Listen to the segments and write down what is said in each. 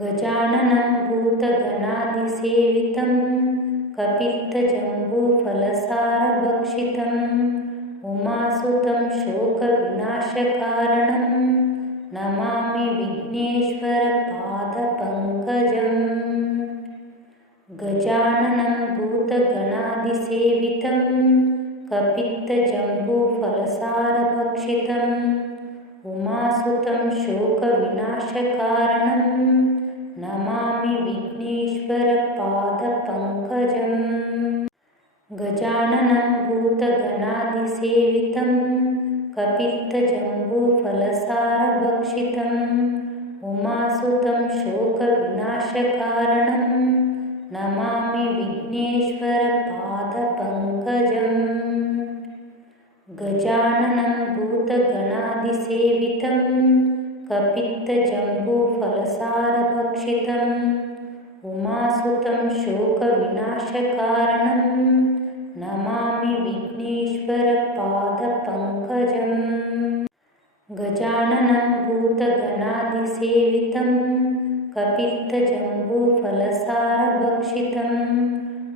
गजाननं भूतगणाधिसेवितं कपित्थजम्बूफलसारभक्षितम् उमासुतं शोकविनाशकारणं Namami विघ्नेश्वरपादपङ्कजम्। गजाननं भूतगणाधिसेवितं कपित्थजम्बूफलसारभक्षितम् उमासुतं शोकविनाशकारणं Namami विघ्नेश्वरपादपङ्कजम्। गजाननं भूतगणाधिसेवितं कपित्थजम्बूफलसारभक्षितम् उमासुतं शोकविनाशकारणं Namami विघ्नेश्वरपादपङ्कजम्। गजाननं भूतगणाधिसेवितं कपित्थजम्बूफलसारभक्षितम् उमासुतं शोकविनाशकारणं Namami विघ्नेश्वरपादपङ्कजम्। गजाननं भूतगणाधिसेवितं कपित्थजम्बूफलसारभक्षितम्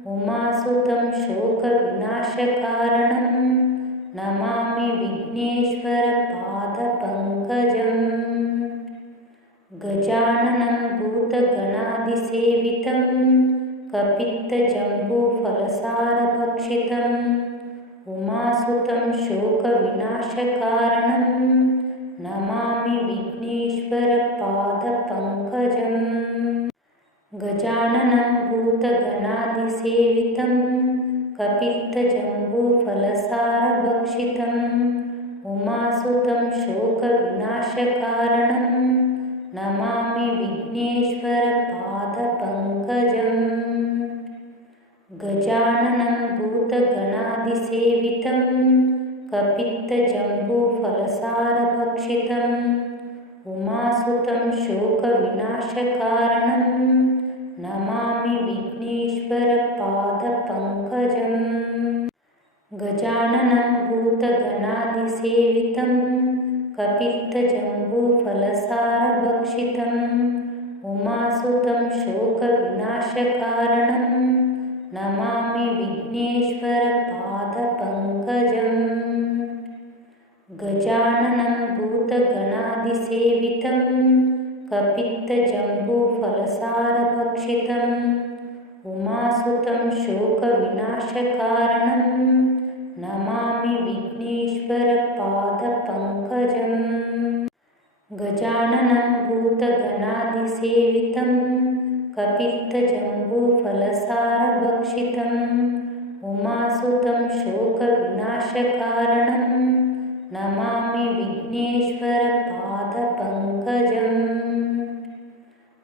उमासुतं शोकविनाशकारणं Namami विघ्नेश्वरपादपङ्कजम्। गजाननं भूतगणाधिसेवितं कपित्थजम्बूफलसारभक्षितम् उमासुतं शोकविनाशकारणं Namami विघ्नेश्वरपादपङ्कजम्। गजाननं भूतगणाधिसेवितं कपित्थजम्बूफलसारभक्षितम् उमासुतं शोकविनाशकारणं Namami विघ्नेश्वरपादपङ्कजम्। गजाननं भूतगणाधिसेवितं कपित्थजम्बूफलसारभक्षितम् उमासुतं शोकविनाशकारणं Namami विघ्नेश्वरपादपङ्कजम्। गजाननं भूतगणाधिसेवितं कपित्थजम्बूफलसारभक्षितम् उमासुतं शोकविनाशकारणं Namami विघ्नेश्वरपादपङ्कजम्। गजाननं भूतगणाधिसेवितं कपित्थजम्बूफलसारभक्षितम् उमासुतं शोकविनाशकारणं Namami विघ्नेश्वरपादपङ्कजम्। गजाननं भूतगणाधिसेवितं कपित्थजम्बूफलसारभक्षितम् उमासुतं शोकविनाशकारणं Namami विघ्नेश्वरपादपङ्कजम्।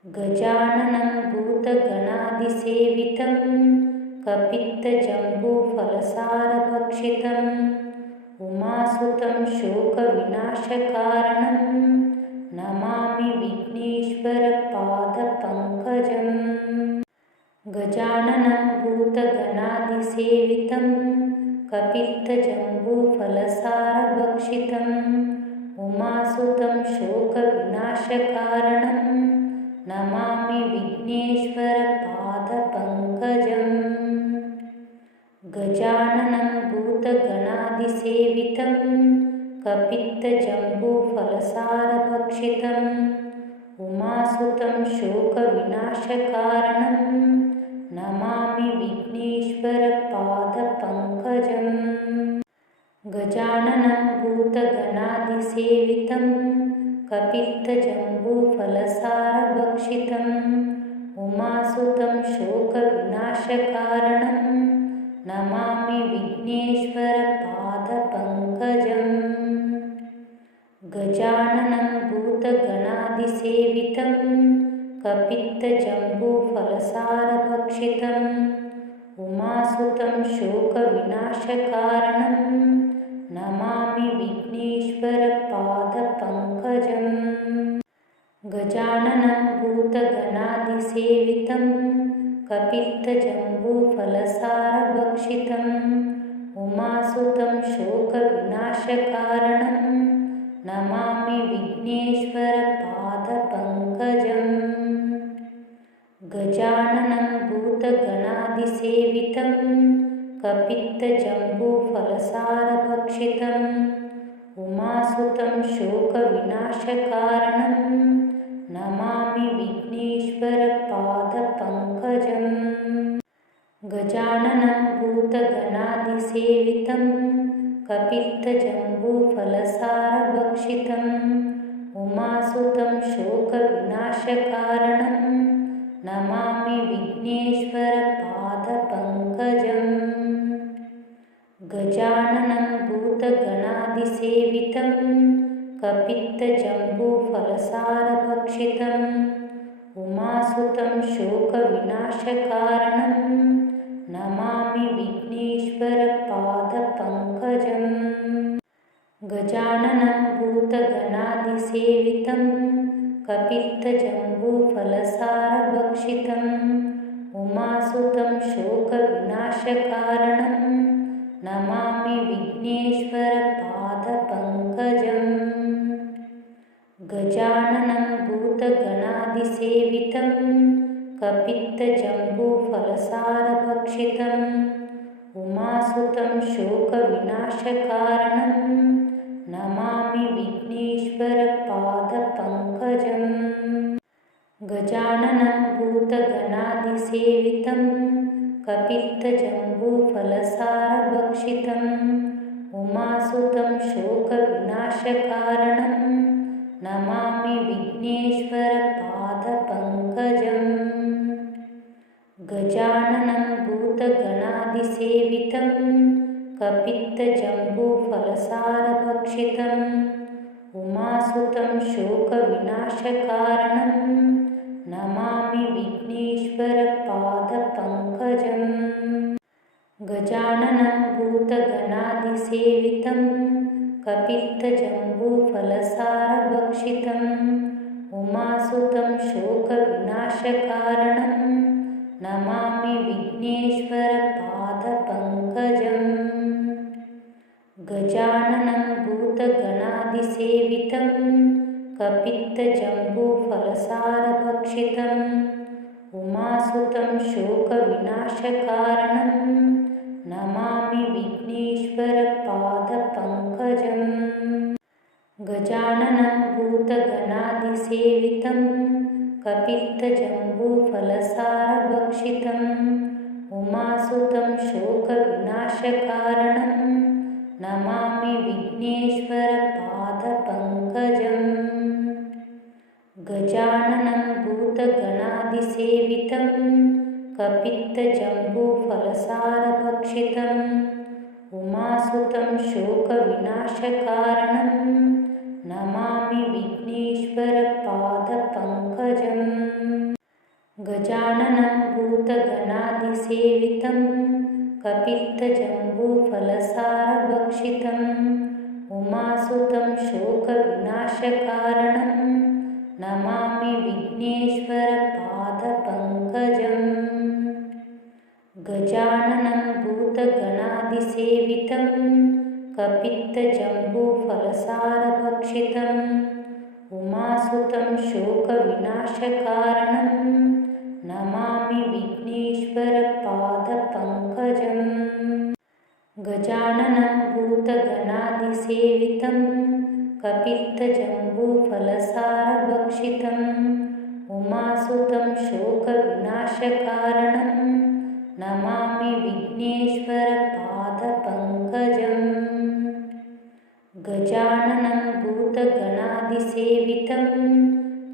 गजाननं भूतगणाधिसेवितं कपित्थजम्बूफलसारभक्षितम् उमासुतं शोकविनाशकारणं Namami विघ्नेश्वरपादपङ्कजम्। गजाननं भूतगणाधिसेवितं कपित्थजम्बूफलसारभक्षितम् उमासुतं शोकविनाशकारणं Namami विघ्नेश्वरपादपङ्कजम्। गजाननं भूतगणाधिसेवितं कपित्थजम्बूफलसारभक्षितम् उमासुतं शोकविनाशकारणं Namami विघ्नेश्वरपादपङ्कजम्। गजाननं भूतगणाधिसेवितं कपित्थजम्बूफलसारभक्षितम् उमासुतं शोकविनाशकारणं Namami विघ्नेश्वरपादपङ्कजम्। गजाननं भूतगणाधिसेवितं कपित्थजम्बूफलसारभक्षितम् उमासुतं शोकविनाशकारणं Namami विघ्नेश्वरपादपङ्कजम्। गजाननं भूतगणाधिसेवितं कपित्थजम्बूफलसारभक्षितम् उमासुतं शोकविनाशकारणं Namami विघ्नेश्वरपादपङ्कजम्। गजाननं भूतगणादिसेवितं कपित्थजम्बूफलसारभक्षितम् उमासुतं शोकविनाशकारणं Namami विघ्नेश्वरपादपङ्कजम् गजाननं भूतगणादिसेवितं कपित्थजम्बूफलसारभक्षितम् उमासुतं शोकविनाशकारणं Namami विघ्नेश्वरपादपङ्कजम् गजाननं भूतगणादिसेवितं कपित्थजम्बूफलसारभक्षितम् उमासुतं शोकविनाशकारणं Namami विघ्नेश्वरपादपङ्कजम् गजाननं भूतगणादिसेवितं कपित्थजम्बूफलसारभक्षितम् उमासुतं शोकविनाशकारणं Namami विघ्नेश्वरपादपङ्कजम् गजाननं भूतगणादिसेवितं कपित्थजम्बूफलसारभक्षितम् उमासुतं शोकविनाशकारणं Namami विघ्नेश्वरपादपङ्कजम् गजाननं भूतगणादिसेवितं कपित्थजम्बूफलसारभक्षितम् उमासुतं शोकविनाशकारणं Namami विघ्नेश्वरपादपङ्कजम् गजाननं भूतगणादिसेवितं कपित्थजम्बूफलसारभक्षितम् उमासुतं शोकविनाशकारणं Namami विघ्नेश्वरपादपङ्कजम् गजाननं भूतगणादिसेवितं कपित्थजम्बूफलसारभक्षितम् उमासुतं शोकविनाशकारणं Namami विघ्नेश्वरपादपङ्कजम् गजाननं भूतगणादिसेवितं कपित्थजम्बूफलसारभक्षितम् उमासुतं शोकविनाशकारणं Namami विघ्नेश्वरपादपङ्कजम् गजाननं भूतगणादिसेवितं कपित्थजम्बूफलसारभक्षितम् उमासुतं शोकविनाशकारणं Namami विघ्नेश्वरपादपङ्कजम् गजाननं भूतगणादिसेवितं कपित्थजम्बूफलसारभक्षितम् उमासुतं शोकविनाशकारणं Namami विघ्नेश्वरपादपङ्कजम् गजाननं भूतगणादिसेवितं कपित्थजम्बूफलसारभक्षितम् उमासुतं शोकविनाशकारणं Namami विघ्नेश्वरपादपङ्कजम् गजाननं भूतगणादिसेवितं कपित्थजम्बूफलसारभक्षितम् उमासुतं शोकविनाशकारणं Namami विघ्नेश्वरपादपङ्कजम् गजाननं भूतगणादिसेवितं कपित्थजम्बूफलसारभक्षितम् उमासुतं शोकविनाशकारणं Namami विघ्नेश्वरपादपङ्कजम् गजाननं भूतगणादिसेवितं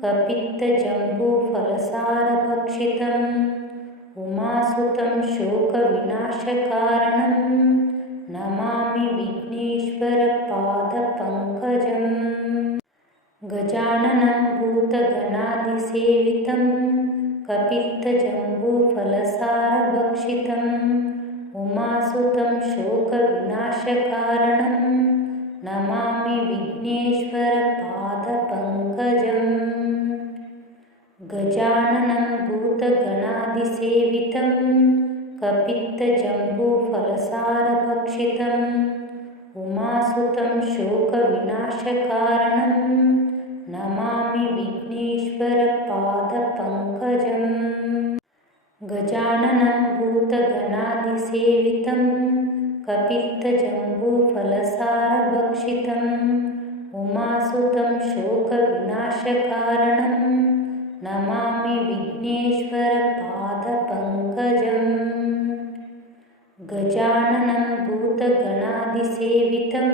कपित्थजम्बूफलसारभक्षितम् उमासुतं शोकविनाशकारणं Namami विघ्नेश्वरपादपङ्कजम् गजाननं भूतगणादिसेवितं कपित्थजम्बूफलसारभक्षितम् उमासुतं शोकविनाशकारणं Namami विघ्नेश्वरपादपङ्कजम् गजाननं भूतगणादिसेवितं कपित्थजम्बूफलसारभक्षितम् उमासुतं शोकविनाशकारणं Namami विघ्नेश्वरपादपङ्कजम्। गजाननं भूतगणादिसेवितं कपित्थजम्बूफलसारभक्षितम् उमासुतं शोकविनाशकारणं Namami विघ्नेश्वरपादपङ्कजम् गजाननं भूतगणादिसेवितं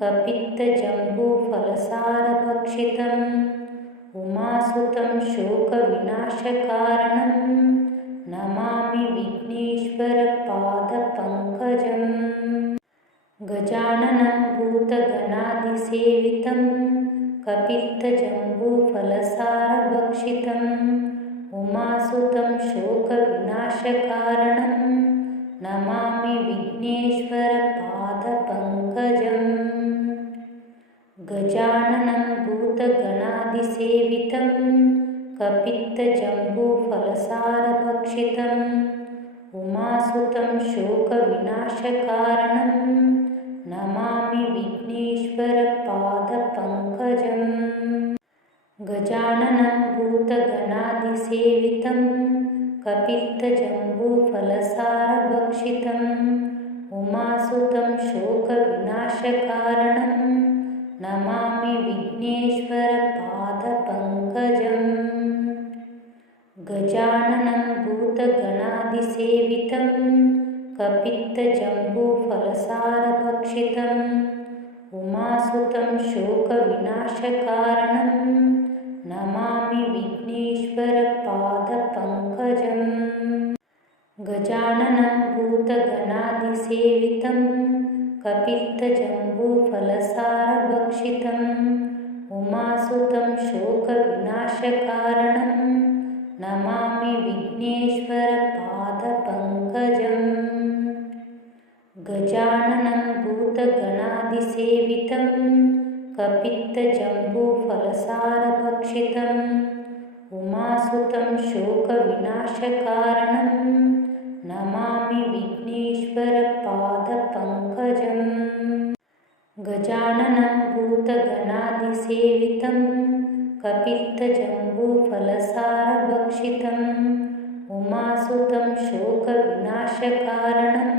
कपित्थजम्बूफलसारभक्षितम् उमासुतं शोकविनाशकारणं Namami विघ्नेश्वरपादपङ्कजम् गजाननं भूतगणादिसेवितं कपित्थजम्बूफलसारभक्षितम् उमासुतं शोकविनाशकारणं Namami विघ्नेश्वरपादपङ्कजम् गजाननं भूतगणादिसेवितं कपित्थजम्बूफलसारभक्षितम् उमासुतं शोकविनाशकारणं Namami विघ्नेश्वरपादपङ्कजम् गजाननं भूतगणादिसेवितं कपित्थजम्बूफलसारभक्षितम् उमासुतं शोकविनाशकारणं Namami विघ्नेश्वरपादपङ्कजम् गजाननं भूतगणादिसेवितं कपित्थजम्बूफलसारभक्षितम् उमासुतं शोकविनाशकारणं Namami विघ्नेश्वरपादपङ्कजम् गजाननं भूतगणादिसेवितं कपित्थजम्बूफलसारभक्षितम् उमासुतं शोकविनाशकारणं Namami विघ्नेश्वरपादपङ्कजम् गजाननं भूतगणादिसेवितं कपित्थजम्बूफलसारभक्षितम् उमासुतं शोकविनाशकारणं Namami विघ्नेश्वरपादपङ्कजम् गजाननं भूतगणादिसेवितं कपित्थजम्बूफलसारभक्षितम् उमासुतं शोकविनाशकारणं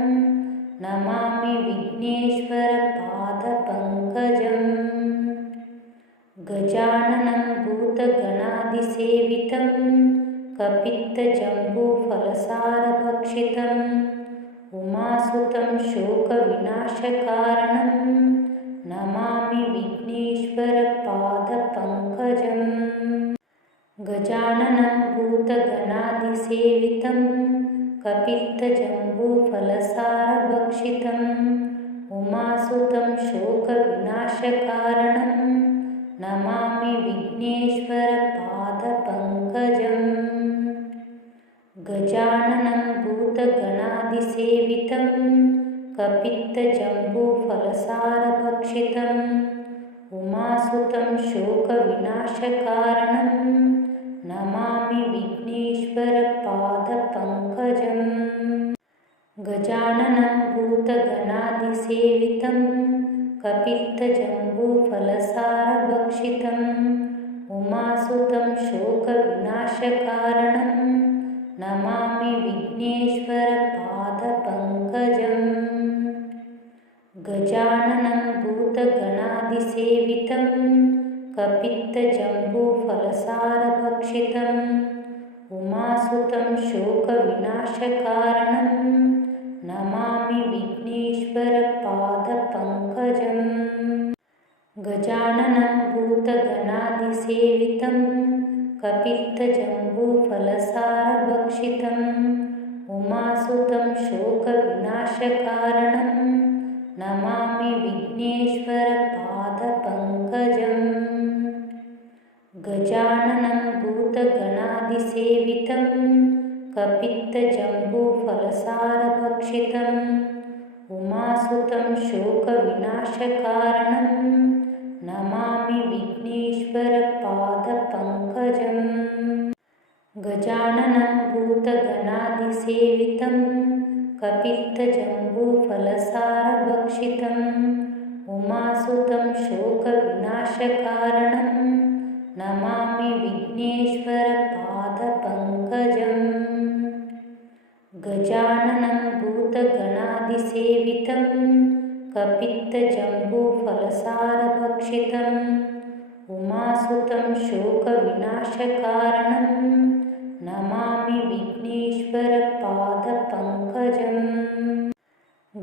Namami विघ्नेश्वरपादपङ्कजम् गजाननं भूतगणादिसेवितं कपित्थजम्बूफलसारभक्षितम् उमासुतं शोकविनाशकारणं Namami विघ्नेश्वरपादपङ्कजम् गजाननं भूतगणादिसेवितं कपित्थजम्बूफलसारभक्षितम् उमासुतं शोकविनाशकारणं Namami विघ्नेश्वरपादपङ्कजम् गजाननं भूतगणादिसेवितं कपित्थजम्बूफलसारभक्षितम् उमासुतं शोकविनाशकारणं Namami विघ्नेश्वरपादपङ्कजम् गजाननं भूतगणादिसेवितं कपित्थजम्बूफलसारभक्षितम् उमासुतं शोकविनाशकारणं Namami विघ्नेश्वरपादपङ्कजम् गजाननं भूतगणादिसेवितं कपित्थजम्बूफलसारभक्षितम् उमासुतं शोकविनाशकारणं Namami विघ्नेश्वरपादपङ्कजम् गजाननं भूतगणादिसेवितं कपित्थजम्बूफलसारभक्षितम् उमासुतं शोकविनाशकारणं Namami विघ्नेश्वरपादपङ्कजम् गजाननं भूतगणादिसेवितं कपित्थजम्बूफलसारभक्षितम् उमासुतं शोकविनाशकारणं Namami विघ्नेश्वरपादपङ्कजम् गजाननं भूतगणादिसेवितं कपित्थजम्बूफलसारभक्षितम् उमासुतं शोकविनाशकारणं Namami विघ्नेश्वरपादपङ्कजम् गजाननं भूतगणाधिसेवितं कपित्थजम्बूफलसारभक्षितम् उमासुतं शोकविनाशकारणं Namami विघ्नेश्वरपादपङ्कजम्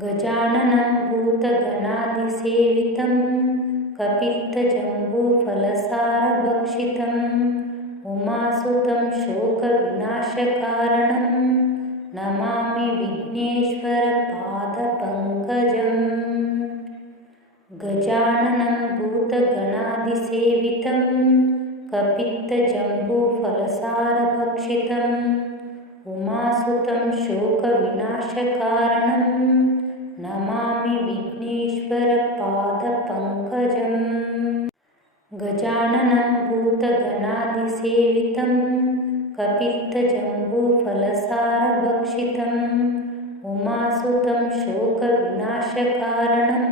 गजाननं भूतगणाधिसेवितं कपित्थजम्बूफलसारभक्षितम् उमासुतं शोकविनाशकारणं Namami विघ्नेश्वरपादपङ्कजम् गजाननं भूतगणाधिसेवितं कपित्थजम्बूफलसारभक्षितम् उमासुतं शोकविनाशकारणं Namami विघ्नेश्वरपादपङ्कजम् गजाननं भूतगणाधिसेवितं कपित्थजम्बूफलसारभक्षितम् उमासुतं शोकविनाशकारणं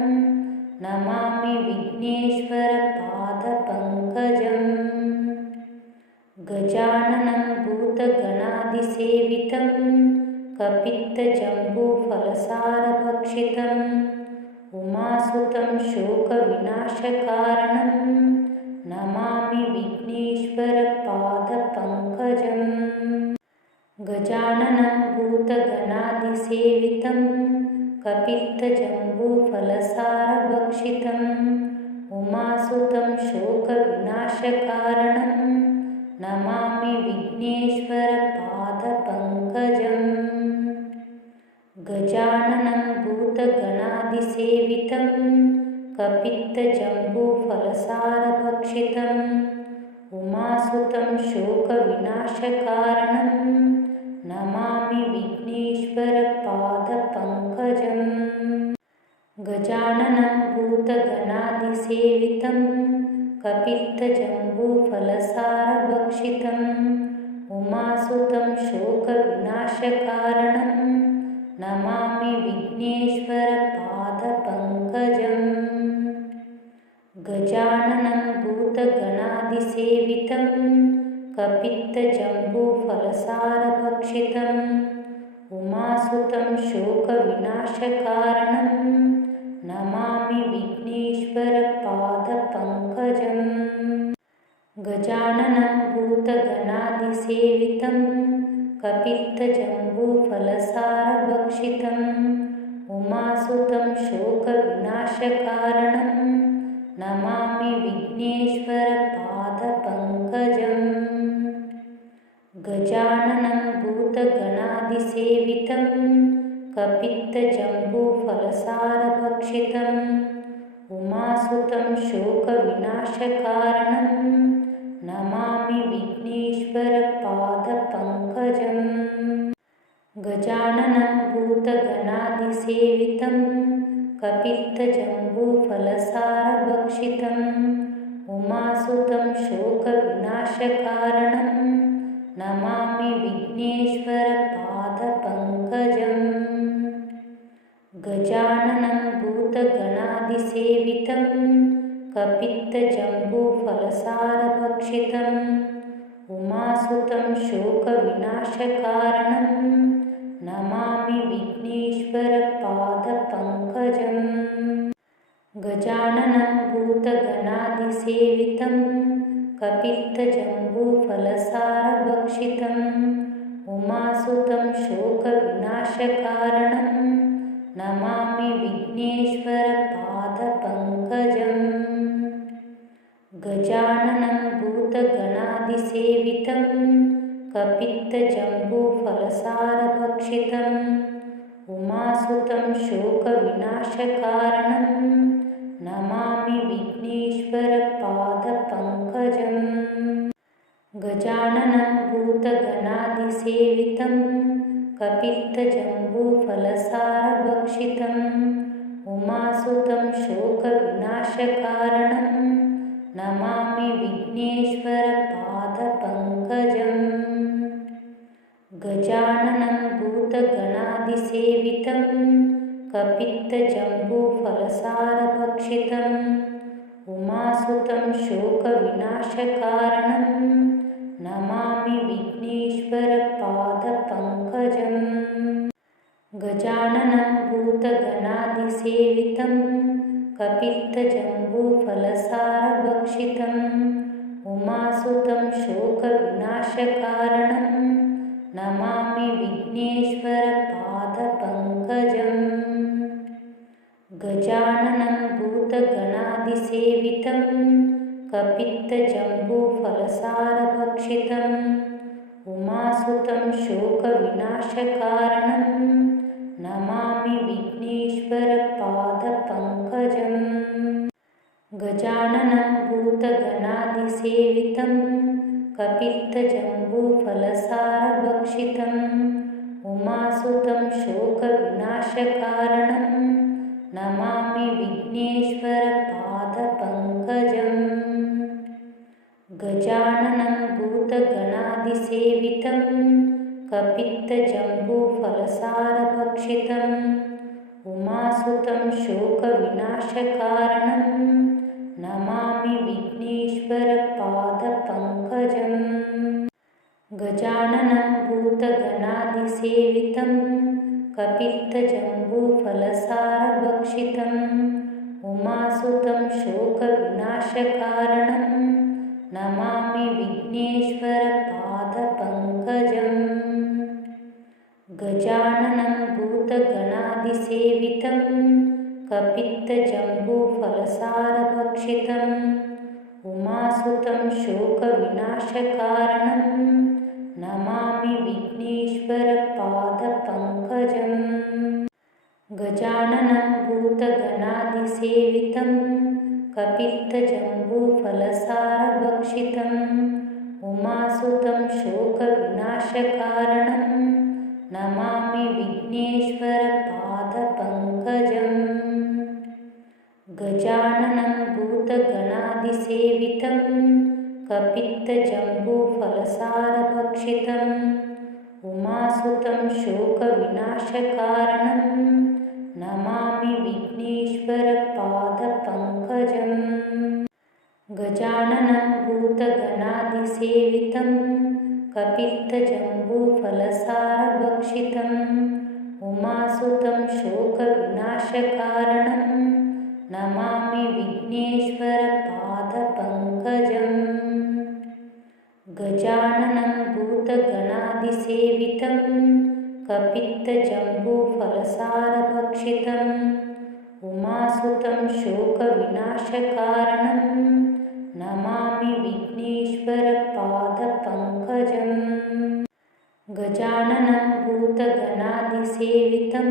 Namami विघ्नेश्वरपादपङ्कजम् गजाननं भूतगणाधिसेवितं कपित्थजम्बूफलसारभक्षितम् उमासुतं शोकविनाशकारणं Namami विघ्नेश्वरपादपङ्कजम् गजाननं भूतगणाधिसेवितं कपित्थजम्बूफलसारभक्षितम् उमासुतं शोकविनाशकारणं Namami विघ्नेश्वरपादपङ्कजम् गजाननं भूतगणाधिसेवितं कपित्थजम्बूफलसारभक्षितम् उमासुतं शोकविनाशकारणं Namami विघ्नेश्वरपादपङ्कजम् गजाननं भूतगणाधिसेवितं कपित्थजम्बूफलसारभक्षितम् उमासुतं शोकविनाशकारणं Namami विघ्नेश्वरपादपङ्कजम् गजाननं भूतगणाधिसेवितं कपित्थजम्बूफलसारभक्षितम् उमासुतं शोकविनाशकारणं Namami विघ्नेश्वरपादपङ्कजम् गजाननं भूतगणाधिसेवितं कपित्थजम्बूफलसारभक्षितम् उमासुतं शोकविनाशकारणं Namami विघ्नेश्वरपादपङ्कजम् गजाननं भूतगणाधिसेवितं कपित्थजम्बूफलसारभक्षितम् उमासुतं शोकविनाशकारणं Namami विघ्नेश्वरपादपङ्कजम् गजाननं भूतगणाधिसेवितं कपित्थजम्बूफलसारभक्षितम् उमासुतं शोकविनाशकारणं Namami विघ्नेश्वरपादपङ्कजम् गजाननं भूतगणाधिसेवितं कपित्थजम्बूफलसारभक्षितम् उमासुतं शोकविनाशकारणं Namami विघ्नेश्वरपादपङ्कजम् गजाननं भूतगणाधिसेवितं कपित्थजम्बूफलसारभक्षितम् उमासुतं शोकविनाशकारणं Namami विघ्नेश्वरपादपङ्कजम् गजाननं भूतगणाधिसेवितं कपित्थजम्बूफलसारभक्षितम् उमासुतं शोकविनाशकारणं Namami विघ्नेश्वरपादपङ्कजम् गजाननं भूतगणाधिसेवितं कपित्थजम्बूफलसारभक्षितम् उमासुतं शोकविनाशकारणं Namami विघ्नेश्वरपादपङ्कजम् गजाननं भूतगणाधिसेवितं कपित्थजम्बूफलसारभक्षितम् उमासुतं शोकविनाशकारणं Namami विघ्नेश्वरपादपङ्कजम् गजाननं भूतगणाधिसेवितं कपित्थजम्बूफलसारभक्षितम् उमासुतं शोकविनाशकारणं Namami विघ्नेश्वरपादपङ्कजम् गजाननं भूतगणाधिसेवितं कपित्थजम्बूफलसारभक्षितम् उमासुतं शोकविनाशकारणं Namami विघ्नेश्वरपादपङ्कजम् गजाननं भूतगणाधिसेवितं कपित्थजम्बूफलसारभक्षितम् उमासुतं शोकविनाशकारणं Namami विघ्नेश्वरपादपङ्कजम् गजाननं भूतगणाधिसेवितं कपित्थजम्बूफलसारभक्षितम् उमासुतं शोकविनाशकारणं Namami विघ्नेश्वरपादपङ्कजम् गजाननं भूतगणाधिसेवितं कपित्थजम्बूफलसारभक्षितम् उमासुतं शोकविनाशकारणं Namami विघ्नेश्वरपादपङ्कजम् गजाननं भूतगणाधिसेवितं कपित्थजम्बूफलसारभक्षितम् उमासुतं शोकविनाशकारणं Namami विघ्नेश्वरपादपङ्कजम् गजाननं भूतगणाधिसेवितं कपित्थजम्बूफलसारभक्षितम् उमासुतं शोकविनाशकारणं Namami विघ्नेश्वरपादपङ्कजम् गजाननं भूतगणाधिसेवितं कपित्थजम्बूफलसारभक्षितम् उमासुतं शोकविनाशकारणं Namami विघ्नेश्वरपादपङ्कजम् गजाननं भूतगणाधिसेवितं कपित्थजम्बूफलसारभक्षितम् उमासुतं शोकविनाशकारणं Namami विघ्नेश्वरपादपङ्कजम् गजाननं भूतगणाधिसेवितं कपित्थजम्बूफलसारभक्षितम् उमासुतं शोकविनाशकारणं Namami विघ्नेश्वरपादपङ्कजम् गजाननं भूतगणाधिसेवितं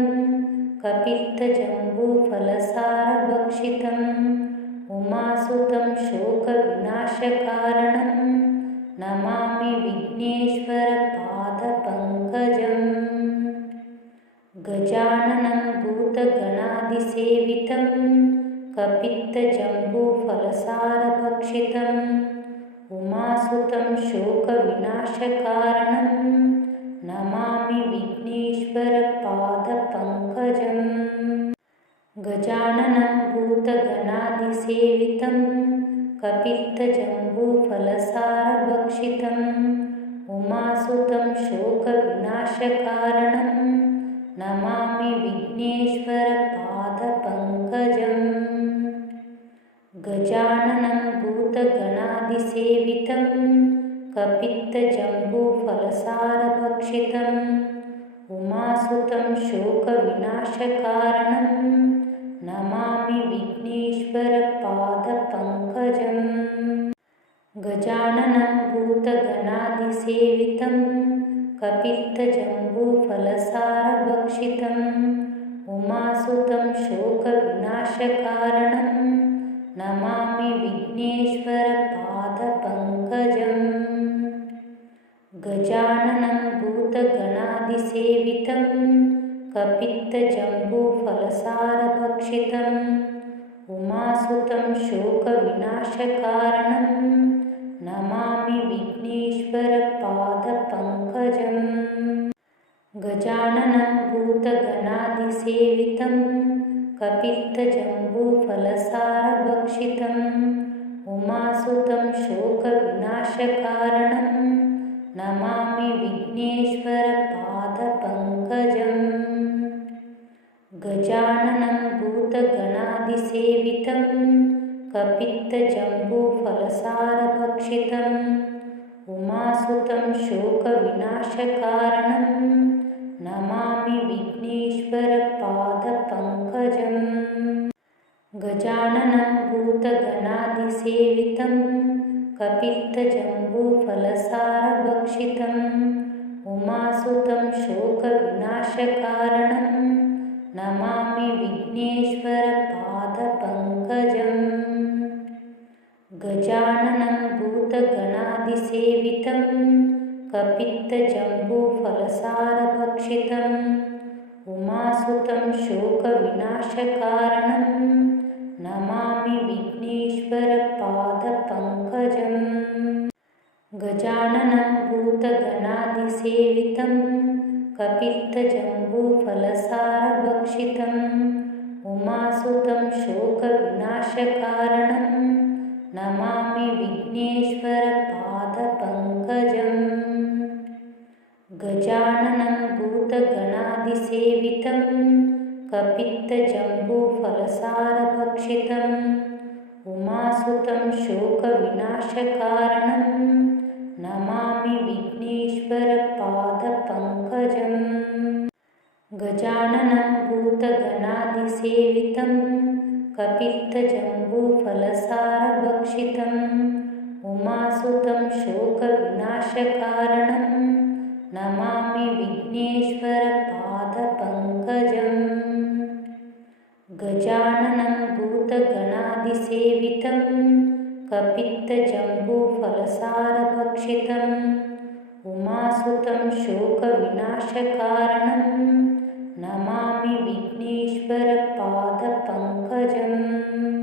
कपित्थजम्बूफलसारभक्षितम् उमासुतं शोकविनाशकारणं Namami विघ्नेश्वरपादपङ्कजम् गजाननं भूतगणाधिसेवितं कपित्थजम्बूफलसारभक्षितम् उमासुतं शोकविनाशकारणं Namami विघ्नेश्वरपादपङ्कजम् गजाननं भूतगणाधिसेवितं कपित्थजम्बूफलसारभक्षितम् उमासुतं शोकविनाशकारणं Namami विघ्नेश्वरपादपङ्कजम् गजाननं भूतगणाधिसेवितं कपित्थजम्बूफलसारभक्षितम् उमासुतं शोकविनाशकारणं Namami विघ्नेश्वरपादपङ्कजम् गजाननं भूतगणाधिसेवितं कपित्थजम्बूफलसारभक्षितम् उमासुतं शोकविनाशकारणं Namami विघ्नेश्वरपादपङ्कजम् गजाननं भूतगणाधिसेवितं कपित्थजम्बूफलसारभक्षितम् उमासुतं शोकविनाशकारणं Namami विघ्नेश्वरपादपङ्कजम् गजाननं भूतगणाधिसेवितं कपित्थजम्बूफलसारभक्षितम् उमासुतं शोकविनाशकारणं Namami विघ्नेश्वरपादपङ्कजम् गजाननं भूतगणाधिसेवितं कपित्थजम्बूफलसारभक्षितम् उमासुतं शोकविनाशकारणं Namami विघ्नेश्वरपादपङ्कजम् गजाननं भूतगणाधिसेवितं कपित्थजम्बूफलसारभक्षितम् उमासुतं शोकविनाशकारणं Namami विघ्नेश्वरपादपङ्कजम् गजाननं भूतगणाधिसेवितं कपित्थजम्बूफलसारभक्षितम् उमासुतं शोकविनाशकारणं Namami विघ्नेश्वरपादपङ्कजम् गजाननं भूतगणाधिसेवितं कपित्थजम्बूफलसारभक्षितम् उमासुतं शोकविनाशकारणं Namami विघ्नेश्वरपादपङ्कजम् गजाननं भूतगणाधिसेवितं कपित्थजम्बूफलसारभक्षितम् उमासुतं शोकविनाशकारणं Namami विघ्नेश्वरपादपङ्कजम् गजाननं भूतगणाधिसेवितं कपित्थजम्बूफलसारभक्षितम् उमासुतं शोकविनाशकारणं Namami विघ्नेश्वरपादपङ्कजम् गजाननं भूतगणाधिसेवितं कपित्थजम्बूफलसारभक्षितम् उमासुतं शोकविनाशकारणं Namami विघ्नेश्वरपादपङ्कजम्।